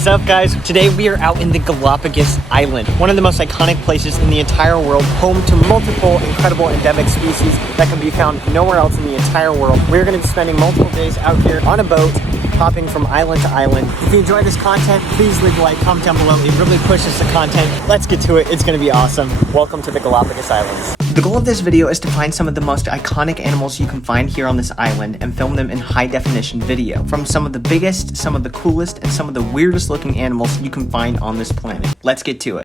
is up, guys? Today we are out in the Galápagos Island, one of the most iconic places in the entire world, home to multiple incredible endemic species that can be found nowhere else in the entire world. We're going to be spending multiple days out here on a boat, hopping from island to island. If you enjoy this content, please leave a like, comment down below. It really pushes the content. Let's get to it. It's going to be awesome. Welcome to the Galápagos Islands. The goal of this video is to find some of the most iconic animals you can find here on this island and film them in high definition video. From some of the biggest, some of the coolest, and some of the weirdest looking animals you can find on this planet. Let's get to it.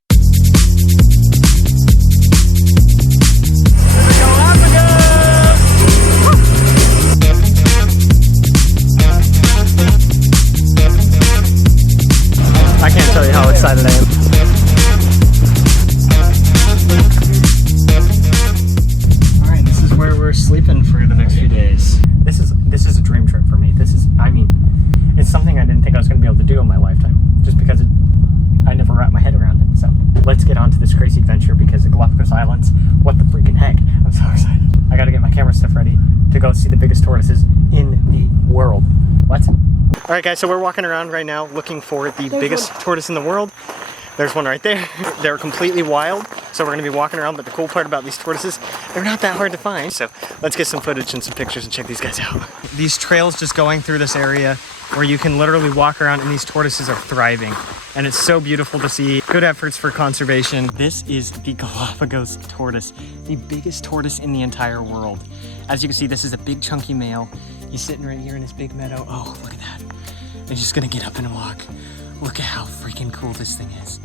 I can't tell you how excited I am. Sleeping for the next few days. This is a dream trip for me. It's something I didn't think I was going to be able to do in my lifetime, just because I never wrapped my head around it. So let's get on to this crazy adventure, because the Galápagos Islands, what the freaking heck. I'm so excited. I got to get my camera stuff ready to go see the biggest tortoises in the world. What? All right, guys, so we're walking around right now looking for the biggest tortoise in the world. There's one right there. They're completely wild, so we're gonna be walking around, but the cool part about these tortoises, they're not that hard to find. So let's get some footage and some pictures and check these guys out. These trails just going through this area where you can literally walk around, and these tortoises are thriving. And it's so beautiful to see. Good efforts for conservation. This is the Galápagos tortoise, the biggest tortoise in the entire world. As you can see, this is a big chunky male. He's sitting right here in this big meadow. Oh, look at that. He's just gonna get up and walk. Look at how freaking cool this thing is.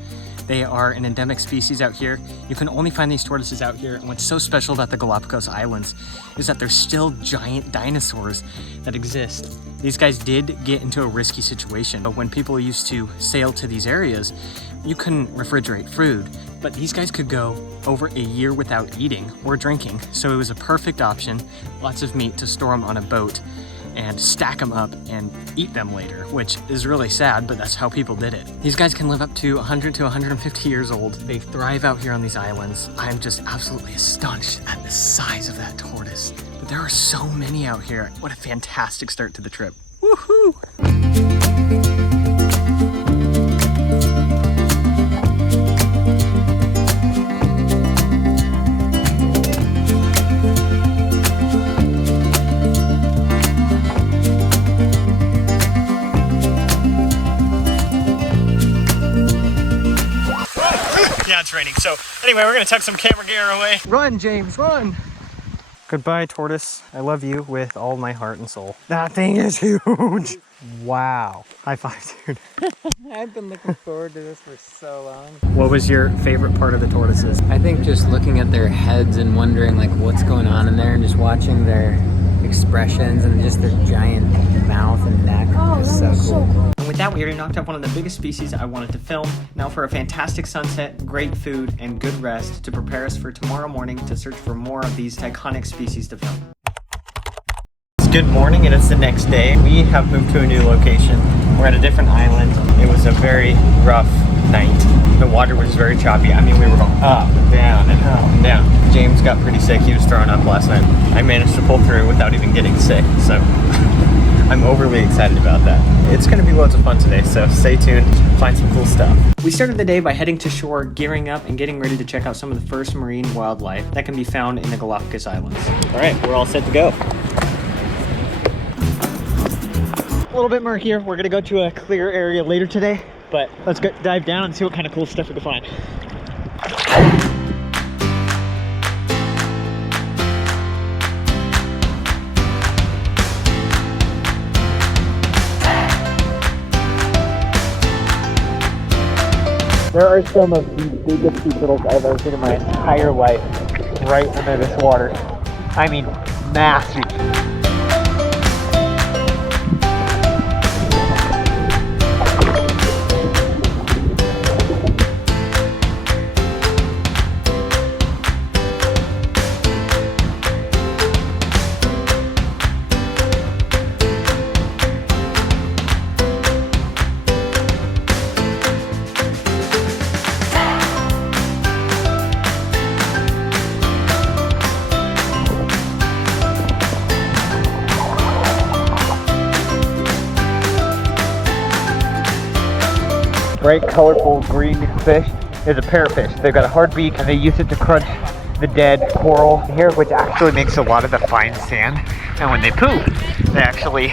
They are an endemic species out here. You can only find these tortoises out here. And what's so special about the Galápagos Islands is that there's still giant dinosaurs that exist. These guys did get into a risky situation, but when people used to sail to these areas, you couldn't refrigerate food. But these guys could go over a year without eating or drinking. So it was a perfect option. Lots of meat to store them on a boat and stack them up and eat them later, which is really sad, but that's how people did it. These guys can live up to 100 to 150 years old. They thrive out here on these islands. I'm just absolutely astonished at the size of that tortoise. But there are so many out here. What a fantastic start to the trip. Woohoo! Yeah, it's raining. So anyway, we're gonna tuck some camera gear away. Run, James, run! Goodbye, tortoise. I love you with all my heart and soul. That thing is huge. Wow. High five, dude. I've been looking forward to this for so long. What was your favorite part of the tortoises? I think just looking at their heads and wondering like what's going on in there, and just watching their expressions and just their giant mouth and neck. Just so cool. And with that, we already knocked up one of the biggest species I wanted to film. Now for a fantastic sunset, great food, and good rest to prepare us for tomorrow morning to search for more of these iconic species to film. It's good morning and it's the next day. We have moved to a new location. We're at a different island. It was a very rough night. The water was very choppy. I mean, we were going up and down and up and down. James got pretty sick. He was throwing up last night. I managed to pull through without even getting sick, so I'm overly excited about that. It's gonna be loads of fun today, so stay tuned, find some cool stuff. We started the day by heading to shore, gearing up and getting ready to check out some of the first marine wildlife that can be found in the Galápagos Islands. All right, we're all set to go. A little bit murkier. We're gonna go to a clear area later today, but let's go dive down and see what kind of cool stuff we can find. There are some of the biggest sea turtles I've ever seen in my entire life right under this water. I mean, massive. bright, colorful green fish is a parrotfish. They've got a hard beak and they use it to crunch the dead coral here, which actually makes a lot of the fine sand. And when they poop, they actually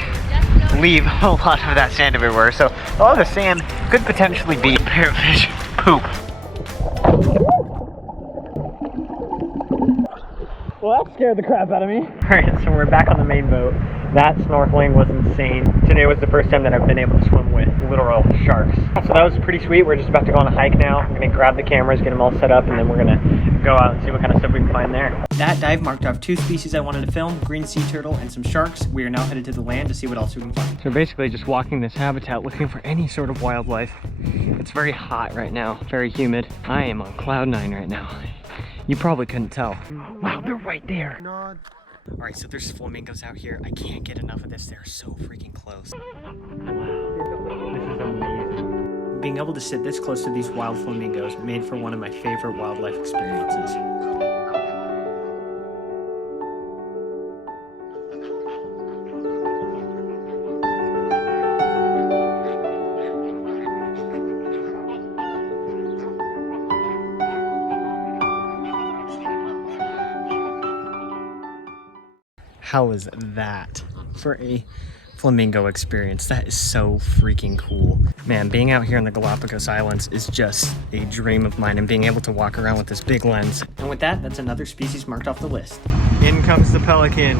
leave a lot of that sand everywhere. So a lot of the sand could potentially be parrotfish poop. Well, that scared the crap out of me. Alright, so we're back on the main boat. That snorkeling was insane. Today was the first time that I've been able to swim with literal sharks. So that was pretty sweet. We're just about to go on a hike now. I'm gonna grab the cameras, get them all set up, and then we're gonna go out and see what kind of stuff we can find there. That dive marked off 2 species I wanted to film, green sea turtle and some sharks. We are now headed to the land to see what else we can find. So basically just walking this habitat looking for any sort of wildlife. It's very hot right now, very humid. I am on cloud 9 right now. You probably couldn't tell. Wow, they're right there. All right, so there's flamingos out here. I can't get enough of this. They're so freaking close. Wow, this is amazing. Being able to sit this close to these wild flamingos made for one of my favorite wildlife experiences. How is that for a flamingo experience? That is so freaking cool. Man, being out here in the Galapagos Islands is just a dream of mine, and being able to walk around with this big lens. And with that, that's another species marked off the list. In comes the pelican.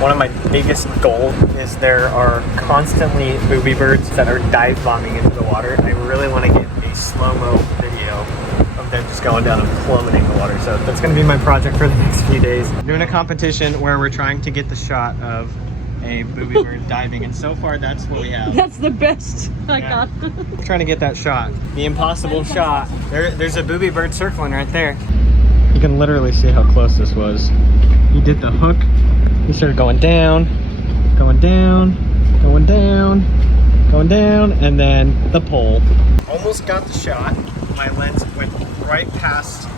One of my biggest goals is there are constantly booby birds that are dive bombing into the water. I really want to get a slow-mo video of them just going down and plummeting the water. So that's going to be my project for the next few days. I'm doing a competition where we're trying to get the shot of a booby bird diving, and so far that's what we have. That's the best I got. I'm trying to get that shot. The impossible shot. There's a booby bird circling right there. You can literally see how close this was. He did the hook. He started going down, going down, going down, going down, and then the pole. Almost got the shot. My lens went right past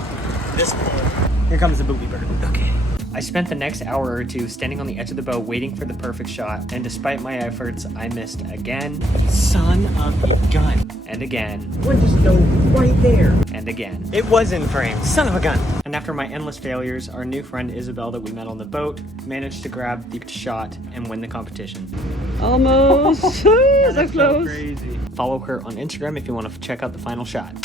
this pole. Here comes the booby bird. Okay. I spent the next hour or two standing on the edge of the boat waiting for the perfect shot, and despite my efforts, I missed again. Son of a gun. And again. One just go right there. And again. It was in frame. Son of a gun. And after my endless failures, our new friend Isabel that we met on the boat managed to grab the shot and win the competition. Almost. So close. So crazy. Follow her on Instagram if you want to check out the final shot.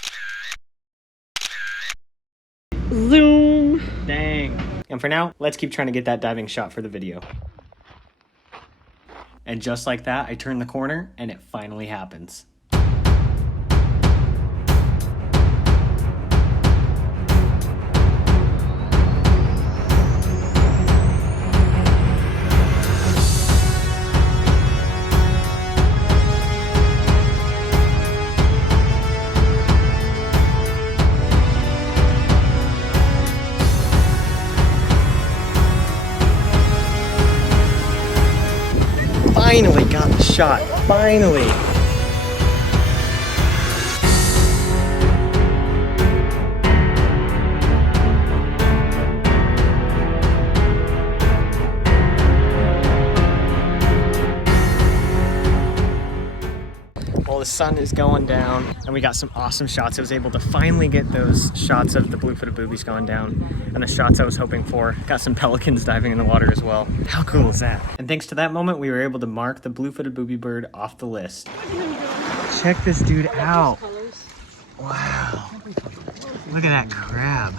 Zoom. Dang. And for now, let's keep trying to get that diving shot for the video. And just like that, I turn the corner and it finally happens. Finally got the shot. Finally. Well, the sun is going down and we got some awesome shots. I was able to finally get those shots of the blue-footed boobies going down and the shots I was hoping for. Got some pelicans diving in the water as well. How cool is that? And thanks to that moment, we were able to mark the blue-footed booby bird off the list. Check this dude out. Wow. Look at that crab.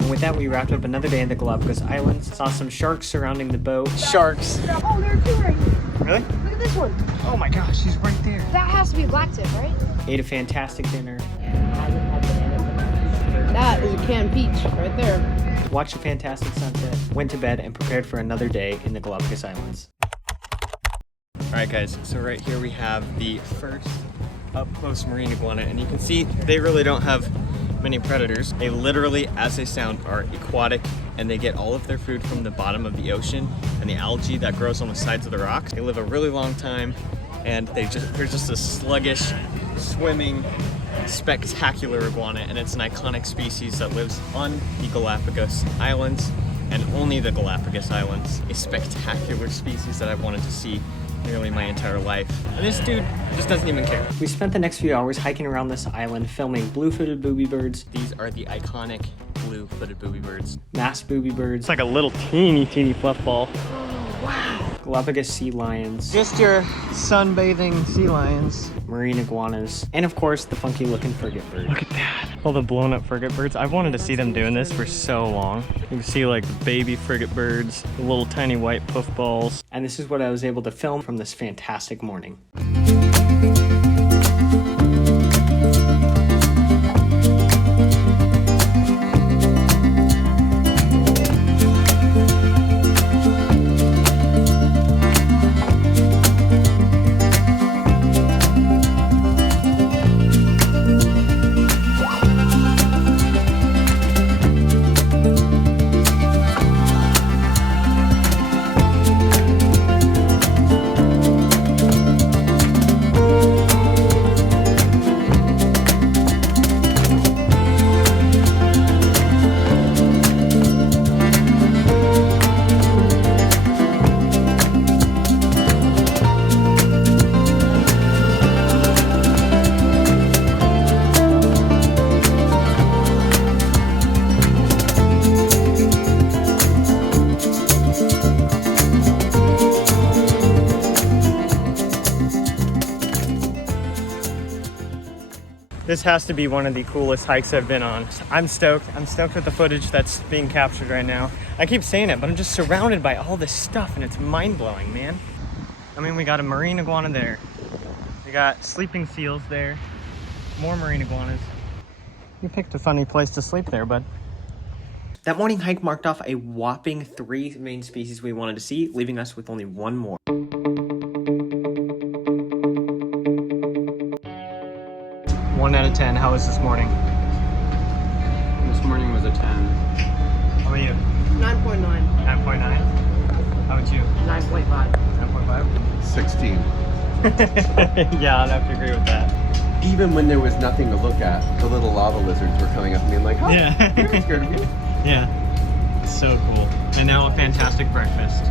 And with that, we wrapped up another day in the Galapagos Islands. Saw some sharks surrounding the boat. Sharks. Oh, there are 2 right here. Really? Look at this one. Oh my gosh, she's right there. That has to be a blacktip, right? Ate a fantastic dinner. That is a canned peach right there. Watched a fantastic sunset. Went to bed and prepared for another day in the Galapagos Islands. Alright guys, so right here we have the first up-close marine iguana, and you can see they really don't have many predators. They literally, as they sound, are aquatic, and they get all of their food from the bottom of the ocean and the algae that grows on the sides of the rocks. They live a really long time, and they're just a sluggish, swimming, spectacular iguana, and it's an iconic species that lives on the Galapagos Islands, and only the Galapagos Islands. A spectacular species that I've wanted to see nearly my entire life. And this dude just doesn't even care. We spent the next few hours hiking around this island filming blue-footed booby birds. These are the iconic blue-footed booby birds. Masked booby birds. It's like a little teeny fluff ball. Oh, wow. Galapagos sea lions. Just your sunbathing sea lions. Marine iguanas. And of course, the funky looking frigate bird. Look at that. All the blown up frigate birds. I've wanted to see them doing this for so long. You can see like the baby frigate birds, the little tiny white puffballs. And this is what I was able to film from this fantastic morning. This has to be one of the coolest hikes I've been on. I'm stoked. I'm stoked with the footage that's being captured right now. I keep saying it, but I'm just surrounded by all this stuff and it's mind-blowing, man. I mean, we got a marine iguana there. We got sleeping seals there. More marine iguanas. You picked a funny place to sleep there, bud. That morning hike marked off a whopping 3 main species we wanted to see, leaving us with only 1 more. 1 out of 10. How was this morning? This morning was a 10. How about you? 9.9. 9.9. How about you? 9.5. 9.5. 16. Yeah, I'd have to agree with that. Even when there was nothing to look at, the little lava lizards were coming up and being like, "Oh, Yeah. you're not scared of me." Yeah. So cool. And now a fantastic breakfast. No.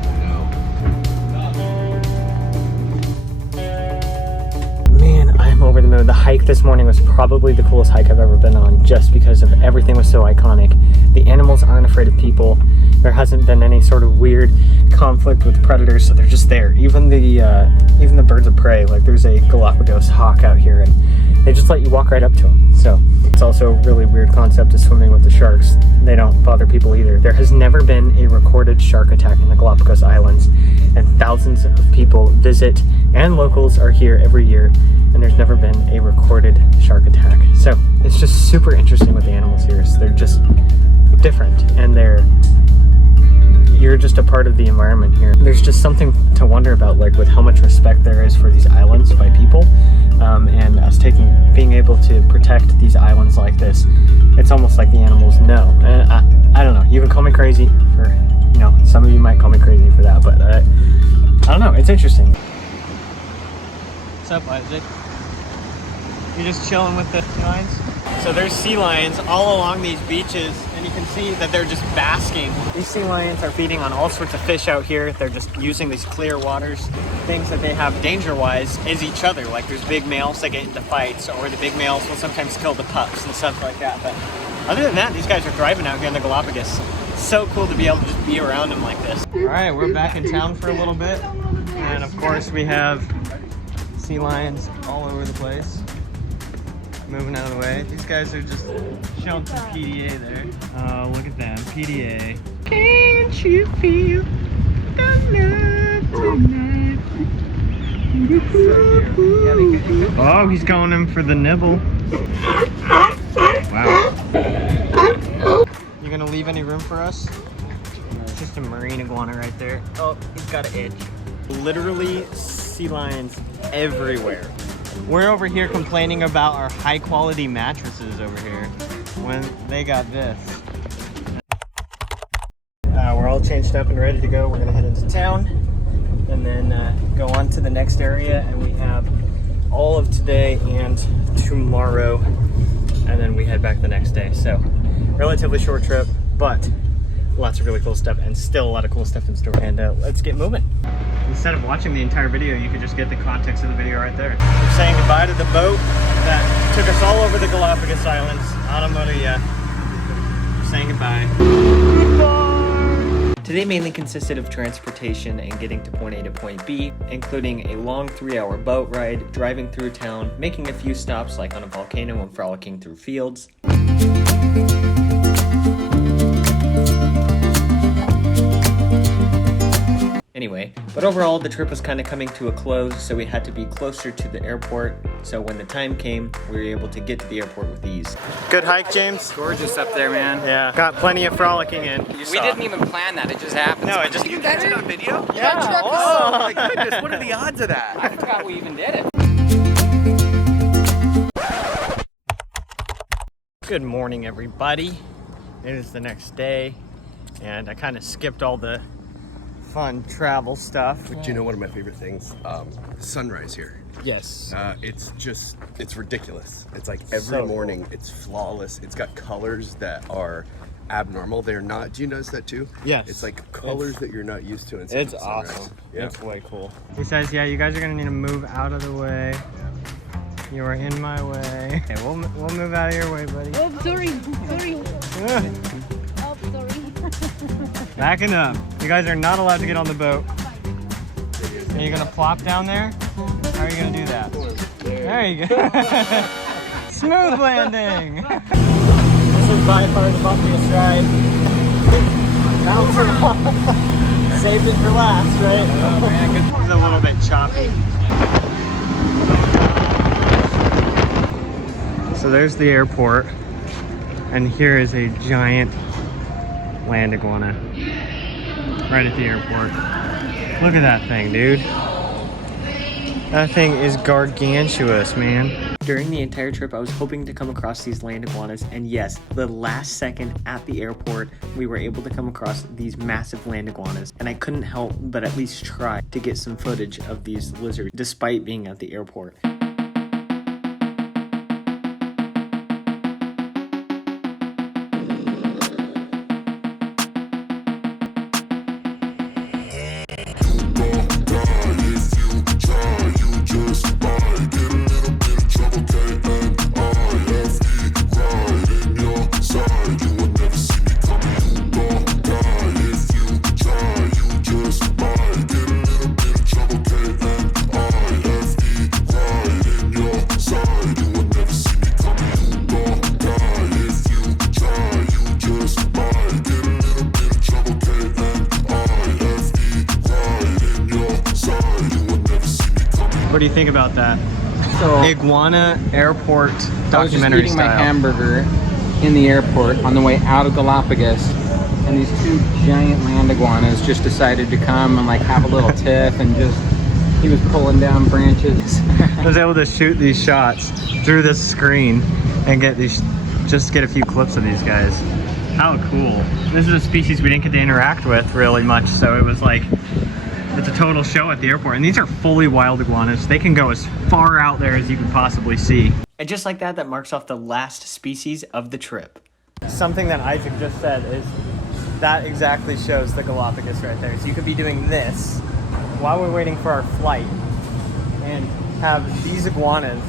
Man, I'm over the moon. The hike this morning was probably the coolest hike I've ever been on, just because of everything was so iconic. The animals aren't afraid of people. There hasn't been any sort of weird conflict with predators, so they're just there. Even the birds of prey, like there's a Galapagos hawk out here, and they just let you walk right up to them. So it's also a really weird concept of swimming with the sharks. They don't bother people either. There has never been a recorded shark attack in the Galapagos Islands, and thousands of people visit, and locals are here every year, and there's never been a recorded shark attack. So it's just super interesting with the animals here. So they're just different, and you're just a part of the environment here. There's just something to wonder about, like with how much respect there is for these islands by people, and us being able to protect these islands like this. It's almost like the animals know. And I don't know. You can call me crazy for, some of you might call me crazy for that, but I don't know. It's interesting. What's up, Isaac? You just chilling with the sea lions? So there's sea lions all along these beaches, and you can see that they're just basking. These sea lions are feeding on all sorts of fish out here. They're just using these clear waters. Things that they have danger-wise is each other. Like there's big males that get into fights, or the big males will sometimes kill the pups and stuff like that. But other than that, these guys are thriving out here in the Galapagos. So cool to be able to just be around them like this. All right, we're back in town for a little bit. And of course we have sea lions all over the place. Moving out of the way. These guys are just showing some PDA there. Oh, look at them, PDA. Can't you feel the love tonight? Oh, he's going in for the nibble. Wow. You gonna leave any room for us? It's just a marine iguana right there. Oh, he's got an itch. Literally sea lions everywhere. We're over here complaining about our high quality mattresses over here when they got this. We're all changed up and ready to go. We're gonna head into town and then go on to the next area, and we have all of today and tomorrow, and then we head back the next day. So relatively short trip, but lots of really cool stuff, and still a lot of cool stuff in store. And let's get moving. The instead of watching the entire video, you could just get the context of the video right there. We're saying goodbye to the boat that took us all over the Galapagos Islands. Anamoria. We're saying goodbye. Today mainly consisted of transportation and getting to point A to point B, including a long 3-hour boat ride, driving through town, making a few stops like on a volcano and frolicking through fields. Anyway, but overall the trip was kind of coming to a close, so we had to be closer to the airport. So when the time came, we were able to get to the airport with ease. Good hike, James? Gorgeous up there, man. Yeah, got plenty of frolicking in. We didn't even plan that, it just happened. No, it just... You catch it on video? Yeah, Oh my goodness, what are the odds of that? I forgot we even did it. Good morning, everybody. It is the next day, and I kind of skipped all the fun travel stuff. Do you know one of my favorite things? Sunrise here. Yes. It's ridiculous. It's like every So morning, cool. it's flawless. It's got colors that are abnormal. They're not, do you notice that too? Yes. It's like colors that you're not used to in such It's a sunrise. awesome. Yeah. It's way cool. He says, yeah, you guys are gonna need to move out of the way. You are in my way. Okay, we'll move out of your way, buddy. Oh, sorry. Oh, sorry. Backing up. You guys are not allowed to get on the boat. Are you gonna plop down there? How are you gonna do that? There you go. Smooth landing. This is by far the bumpiest ride. Bouncing off. Saved it for last, right? Oh man, it's a little bit choppy. So there's the airport, and here is a giant land iguana right at the airport. Look at that thing, dude. That thing is gargantuous, man. During the entire trip, I was hoping to come across these land iguanas, and yes, the last second at the airport, we were able to come across these massive land iguanas, and I couldn't help but at least try to get some footage of these lizards, despite being at the airport. What do you think about that? So Iguana airport I was just documentary eating my style. hamburger in the airport on the way out of Galapagos, and these two giant land iguanas just decided to come and like have a little tiff, and he was pulling down branches. I was able to shoot these shots through this screen and get a few clips of these guys. How cool. This is a species we didn't get to interact with really much, so it was like, it's a total show at the airport. And these are fully wild iguanas. They can go as far out there as you can possibly see. And just like that, that marks off the last species of the trip. Something that Isaac just said is that exactly shows the Galapagos right there. So you could be doing this while we're waiting for our flight and have these iguanas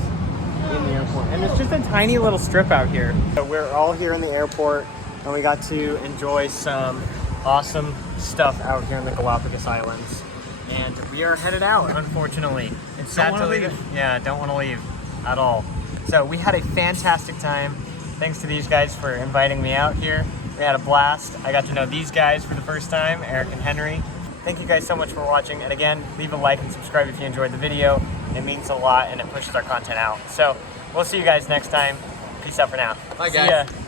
in the airport. And it's just a tiny little strip out here. So we're all here in the airport, and we got to enjoy some awesome stuff out here in the Galapagos Islands. And we are headed out, unfortunately. It's sad to leave. Yeah, don't want to leave at all. So we had a fantastic time. Thanks to these guys for inviting me out here. We had a blast. I got to know these guys for the first time, Eric and Henry. Thank you guys so much for watching. And again, leave a like and subscribe if you enjoyed the video. It means a lot and it pushes our content out. So we'll see you guys next time. Peace out for now. Bye, See guys. ya.